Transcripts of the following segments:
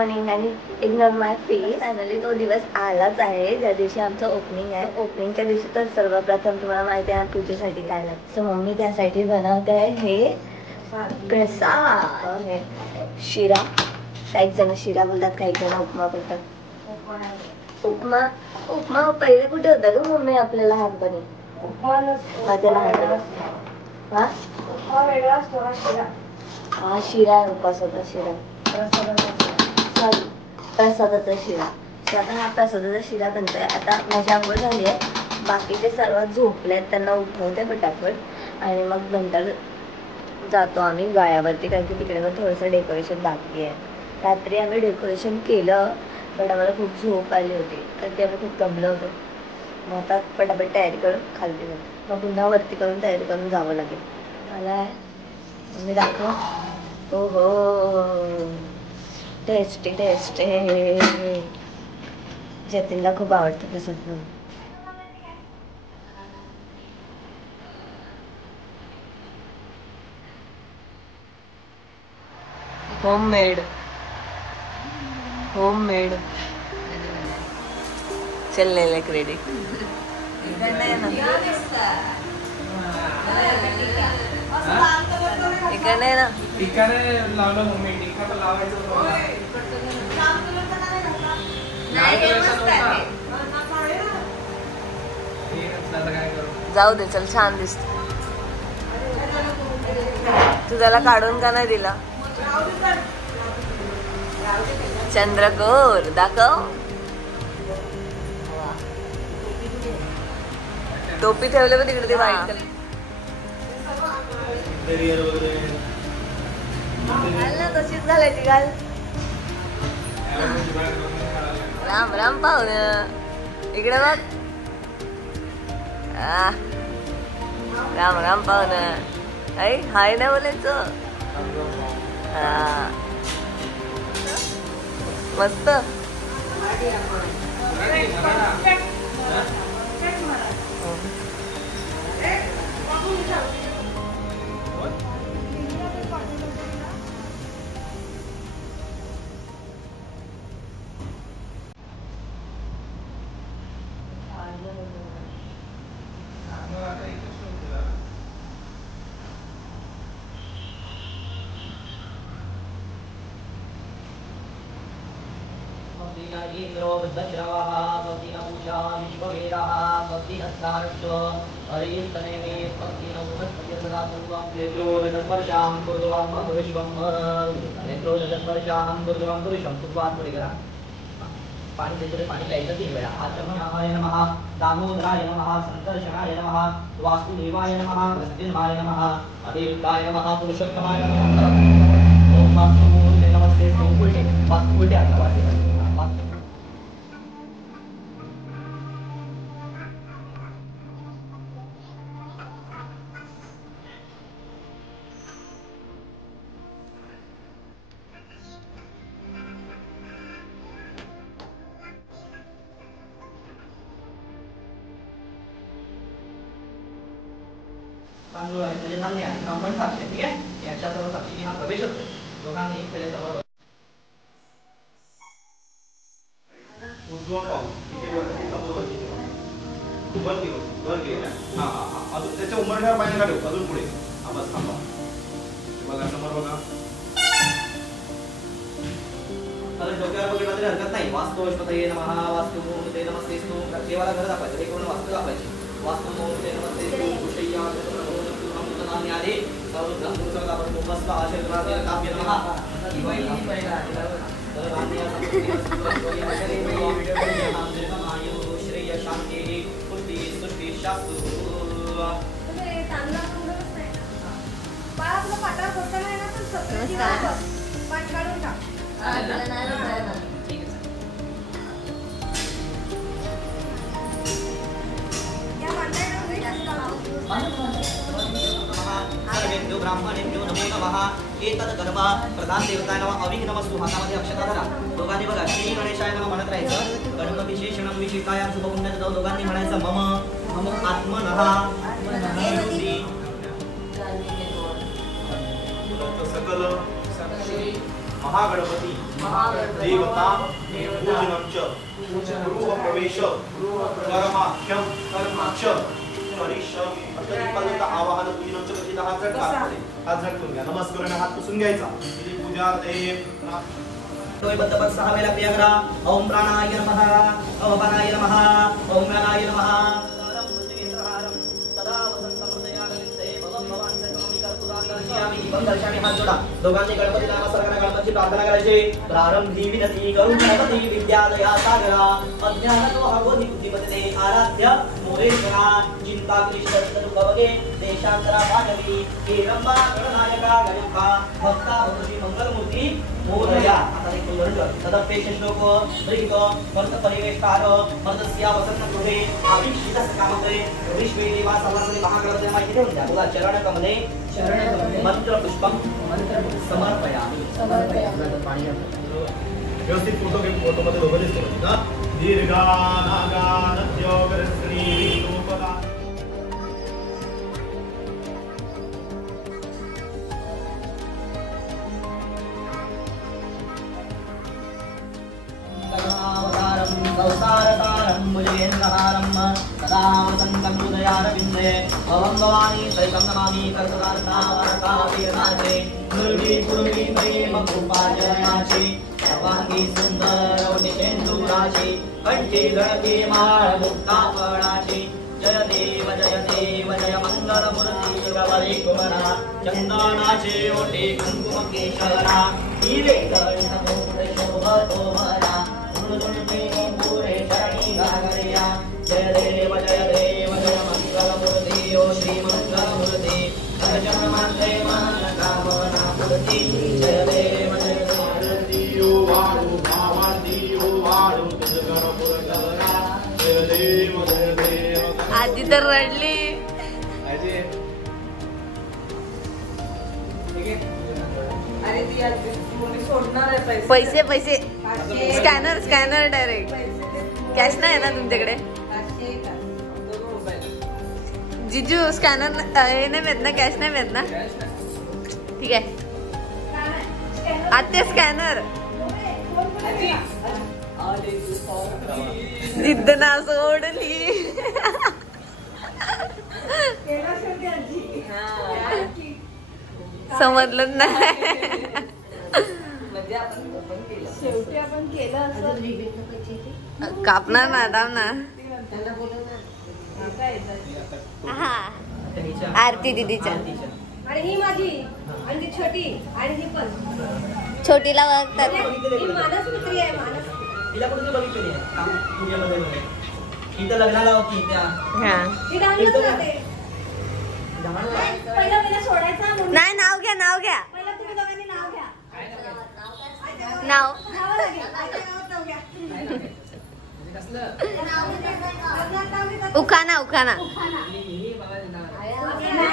Morning आणि ignore माय face. Finally तो दिवस आलाच आहे ज्या दिवशी आमचं ओपनिंग आहे. ओपनिंगच्या दिवशी तर सर्वप्रथम तुम्हाला माहिती आहे पूजेसाठी काय लागतं. सो मम्मी त्यासाठी बनवत आहे हे प्रसाद, शिरा. काही जण शिरा बोलतात, काही जण उपमा बोलतात. उपमा उपमा पहिले कुठे होता ग मम्मी आपल्याला लहानपणी? उपमा वेगळा असतो हा शिरा. हा शिरा उपासाचा शिरा, प्रसादाचा शिरा. आता हा प्रसादाचा शिरा बनतोय. आता माझी आंघोळ झाली आहे, बाकीचे सर्व झोपलेत, त्यांना उठवते पटापट आणि मग नंतर जातो आम्ही गाळ्यावरती, कारण की तिकडे मग थोडंसं डेकोरेशन बाकी आहे. रात्री आम्ही डेकोरेशन केलं पण आम्हाला खूप झोप आली होती, तर ते आम्ही खूप दमलो होतो. मग आता पटापट तयारी करून खालती जातो, मग पुन्हा वरती करून तयारी करून जावं लागेल मला. मी दाखव. हो हो, टेस्टी टेस्टी. जतीनला खूप आवडतं तसं. होममेड चललेलं क्रेडिट इकडे ना, इकडे ना, इकडे लावलं मम्मी. इकडे लावायचं जाऊ दे, चल छान दिसत. तू त्याला काढून का नाही दिला? चंद्रकोर दाखव. टोपी ठेवले पण तिकडे ते व्हाईट कलर. तशीच घालायची घाल. राम राम पाहुणं, इकडे बघ. राम राम पाहुणं. आई हाय ना बोलायचं. मस्त. पाणी देतो, पाणी प्यायचं 3 वेळा. आचमनाय नमः, दामोदराय नमः, संकर्षणाय नमः, वासुदेवाय नमः, गणदेवाय नमः, अदेवताय नमः, पुरुषोत्तमाय नमः. ओम वासुदेवाय नमस्ते. उलटे उलटे हात वाजले. तांदूळ आहे म्हणजे धान्य आहे, ब्राह्मण साक्षी. ठीक आहे, याच्या सर्व साक्षी हा प्रवेश होतो. दोघांनी केले सर्व उजवा पाऊल किती वर खूप वर गेला. हा हा, अजून त्याच्या उमरण्यावर पाणी काढू, अजून पुढे. हा बस थांबा. बघा समोर बघा. आता डोक्यावर बघितलं तरी हरकत नाही. वास्तु वैष्णवते नमः, वास्तु मूर्ते नमस्तेस्तु. देवाला घर दाखवायचं, हे करून वास्तू दाखवायची. वास्तु मूर्ते नमस्तेस्तु. कुशय्या ज्ञाने सर्वं पुरुषाला उपस्थ आशीर्वाद काव्य नमः. ही पहिली पहिला तर रान्या संस्कृती आयु श्रेय शांती पुष्टी सृष्टी शास्तु. तुम्ही चांगला बोलतच नाही ना. बाळा आपला पाठावर बसता नाही ना, तर सगळं पाठ काढून टाक. ठीक आहे. या मंडळाला वेळ सर्वेभ्यो ब्राह्मणेभ्यो नमो नमः. एतद गणप प्रधान देवताय नमः. अविघ्नमस्तु. हातामध्ये अक्षता धरा. दोघांनी बघा श्री गणेशाय नमः म्हणत राहायचं. गणपती विशेषणं विशिष्टायां शुभपुण्य दोघांनी म्हणायचं मम आत्मनः सकल महागणपती देवता पूजनं च गृहप्रवेश कर्माख्यं च करिष्यामि. आता दीपावलीचा आवाहन पूजनं च कथितः झट काढते. हात झटकून घ्या. नमस्काराने हात पुसून घ्यायचा. ही पूजा बद्ध सहा वेळा क्रिया करा. ओम प्राणाय नमः, ओम अपानाय नमः, ओम व्यानाय नमः. हात जोडा. दोघांनी गणपती नामासर्गाने गणपतीची प्रार्थना करायची. प्रारंभी विनती करून गणपती विद्यालया सागरा अज्ञानो हगोनी बुद्धिमते आराध्य मोरेश्वरा चिंता क्लिष्ट दुःख वगे देशांतरा पाठवी हेरंबा गणनायका गणपा भक्ता भक्ती मंगलमूर्ती मोरया. आता एक बोलून तदपेक्ष श्लोक द्रिग वर्त परिवेष्टार मर्दस्या वसन्न गृहे अभिषितस कामते विश्वे निवास सर्वांनी महागणपती माहिती देऊन द्या. बोला चरण कमले मंत्र पुष्पम समर्पयामि. पाणी व्यवस्थित फोटो मध्ये दोघं दिसतो ना. दीर्घा नागा नद्योगरस्त्री लोकदा संसारतारं मुजेन्द्रहारं सदा वसन्तं हृदयारविन्दे भवं भवानी सहितं नमामि कर्तदार्तावरतावीरनाथे दुर्गी कुर्मी प्रेम कृपाजयाची सर्वांगी सुंदर निषेन्दुराशी कंठी गळके माळ मुक्ताफळाची जय देव जय मंगलमूर्ती गवरी कुमरा चंदनाचे ओटे कुंकुम केशरा हिरे गणित मोठे शोभतो मला पुरे शरणी गागरिया. जय देव जय मंगलमूर्ती ओ श्री मंगलमूर्ती अर्चन मात्रे मान कामना मूर्ती. जय देव जय वाळू भावांती वाळू तुझगरपुर गवरा. जय देव आधी तर रडली. अरे ती आज सोडणार आहे पैसे पैसे स्कॅनर डायरेक्ट. कॅश नाही आहे ना तुमच्याकडे जिजू? स्कॅनर हे नाही मिळत ना, कॅश नाही मिळत ना? ठीक आहे आत्या स्कॅनर. जिद्द ना सोडली. समजलं नाही. शेवटी आपण केलं. कापणार ना दाम ना. हा आरती दीदीच्या. आणि ही माझी आणि ती छोटी आणि ही पण छोटीला बघतात. ही मानस मित्री आहे. मानस तिला कुठे बघितली आहे पूजेमध्ये इथं लग्नाला होती त्या. ती डान्सच करते. पहिला सोडायचा. नाही नाव घ्या पहिला तुम्ही दोघांनी नाव घ्या. नाव उखाना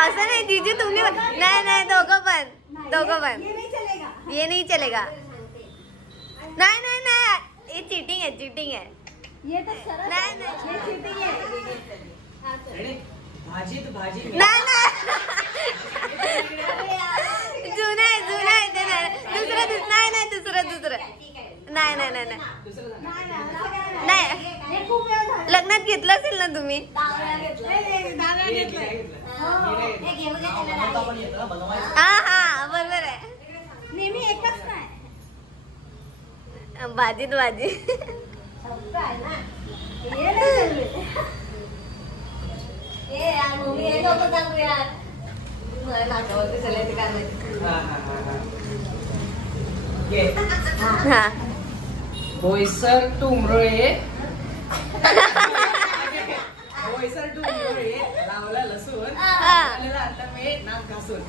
असं नाही जीजू तुम्ही. नाही दोघं पण ये नाही चलेगा. नाही ये चीटिंग है ये तर सरळ नाही ये cheating आहे. भाजीत भाजी नाही जुना आहे ते नाही. दुसरं नाही हे खूप वेळ झाला. लग्नात घेतलं असेल ना तुम्ही? हा बरोबर आहे. नेहमी एकच नाही. भाजीत भाजी. हा बोईसर टुमरोळे लावला लसूण आता मी नाक घासून.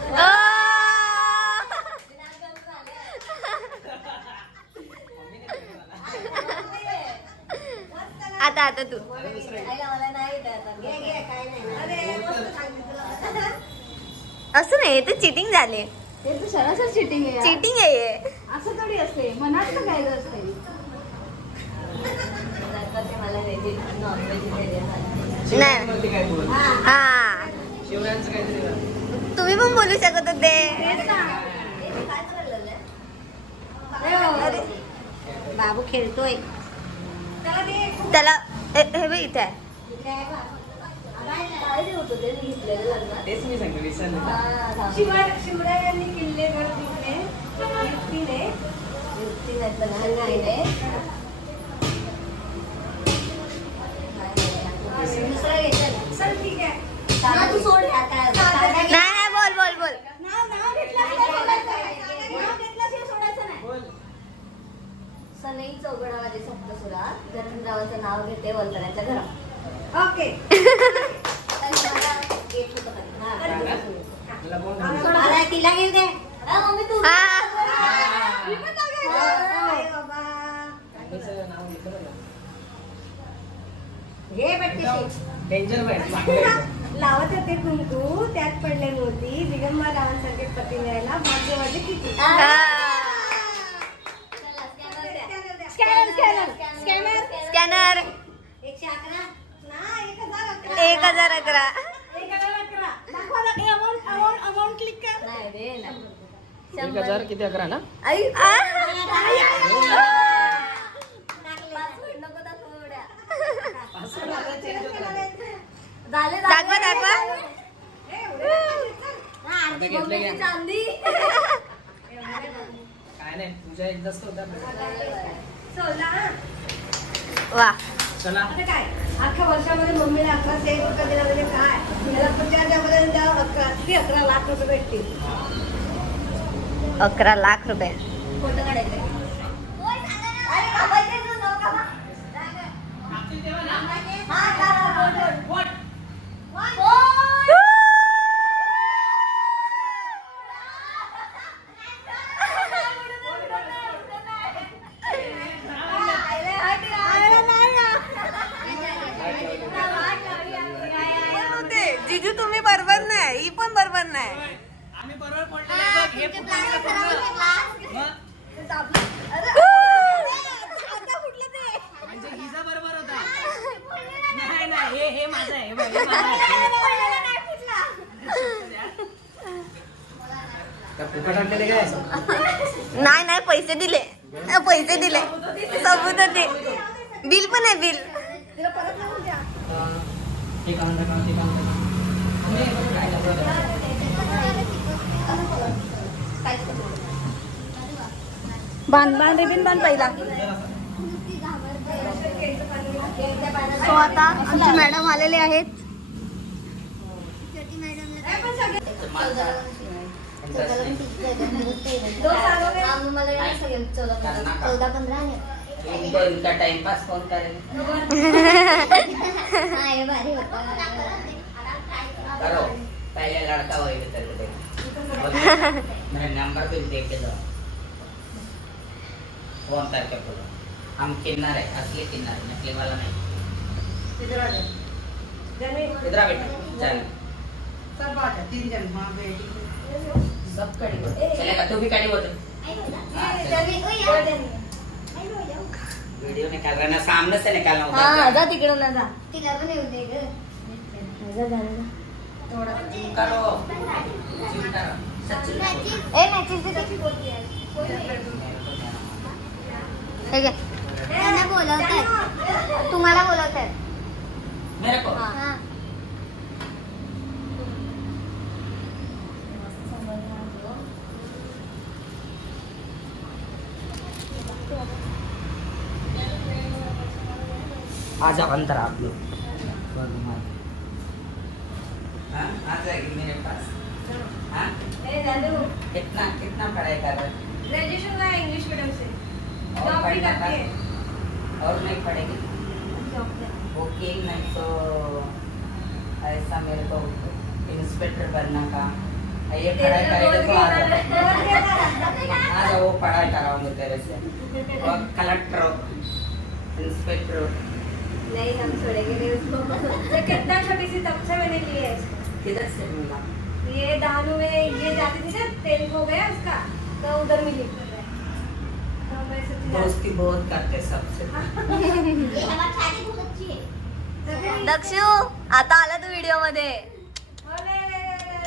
आता तू असं नाही तर चिटिंग झाले. हे तर सरासर चिटिंग आहे. चिटिंग आहे हे. असं थोडी असते. मनात ना काय असते. हा शिवरायांचं काहीतरी तुम्ही पण बोलू शकत होते. बाबू खेळतोय त्याला हे बघ इथे आहे. तेच मी सांगतो विसरलो. शिवडा यांनी किल्ले घर जिंकले युक्तीने दुसरा घ्यायचं. चल ठीक आहे. तू सोड ह्या काय. नाही बोल बोल बोल. नाव घेतल्याशिवाय सोडायचं नाही. सनई चौघडामध्ये सप्तसुरात गणरावाचं नाव घेते वल्लऱ्याच्या घरात. ओके. तिला घेऊ दे. मम्मी तू घे बट्टी. डेंजर लावत होते कुंकू त्यात पडले मोती दिगंबर रावांसारखे पती मिळायला भाग्यवादी किती. स्कॅनर 111 ना 1011 1011 अमाऊंट क्लिक कर. नाही रे नाही. 1000 किती 11 ना. आई झाले. दाखवा दाखवा. चांदी काय नाही तुझ्या एकदाच होता. वा. चला आता काय अख्ख्या वर्षामध्ये मम्मीला 11 सेट दिला म्हणजे काय याला पंचायत 11 लाख रुपये भेटतील. 11 लाख रुपये. फोटो काढायचे. जिजू तुम्ही बरोबर नाही. ही पण बरोबर नाही. आम्ही बरोबर पडले. हे म्हणजे हिजा बरोबर होता. नाही नाही हे माझं आहे. फुकट आणलेले काय. नाही नाही पैसे दिले. पैसे दिले. सबूत होते. बिल पण आहे. बिल हे काम ते काम बांध रिबीन बांध पहिला. तो आता आमचे मॅडम आलेले आहेत. उनका टाइम पास कौन करेगा? करो पहले लड़का वही तेरे मेरा नंबर भी देख के जाओ. फोन करके बोलो हम किन्नर है. असली किन्नर है, नकली वाला नहीं. इधर आ बेटा. चल सब बात है 3 जन मां बेटी सब कड़ी बोल चलेगा. तू भी कड़ी बोल. वीडियो निकाल रहा ना सामने से निकालना होगा. हा जा तिकडून ना जा. तिला पण येऊ दे ग. थोड़ा करो जिम करो. सच्ची ए मॅचेस दे. ठीक आहे. त्यांना बोलवतात. तुम्हाला बोलवतात. मेरे को हा. आ जाओ अंदर आप लोग. हाँ आ जाएगी मेरे पास. हाँ कितना कितना पढ़ाई कर रहे. ग्रेजुएशन का इंग्लिश मीडियम से और जॉब भी पढ़ना करती है. और नहीं पढ़ेगी. ओके नहीं तो ऐसा मेरे को इंस्पेक्टर बनना का. ये पढ़ाई करेगा तो आ जाओ. वो पढ़ाई कराऊंगे तेरे से. और कलेक्टर इंस्पेक्टर. नहीं हम छोड़ेंगे नहीं उसको. ये कितना छोटी सी तब से मैंने ली है इसको. किधर से मिला. ये दानू में ये जाती थी ना तेल हो गया उसका तो उधर मिली. तो मैं सोची दोस्ती बहुत करते सबसे. दक्षू आता आला तू व्हिडिओ मध्ये.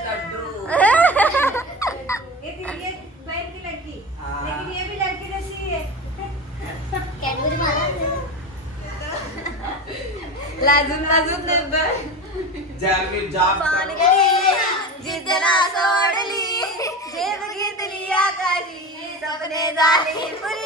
लड्डू. ये बहन की लड़की हाँ. लेकिन ये भी लड़की जैसी है. लाजून लाजून नंतर जाग जिद्दला सोडली जेब घेतली आकाशी स्वप्ने झाली पुरी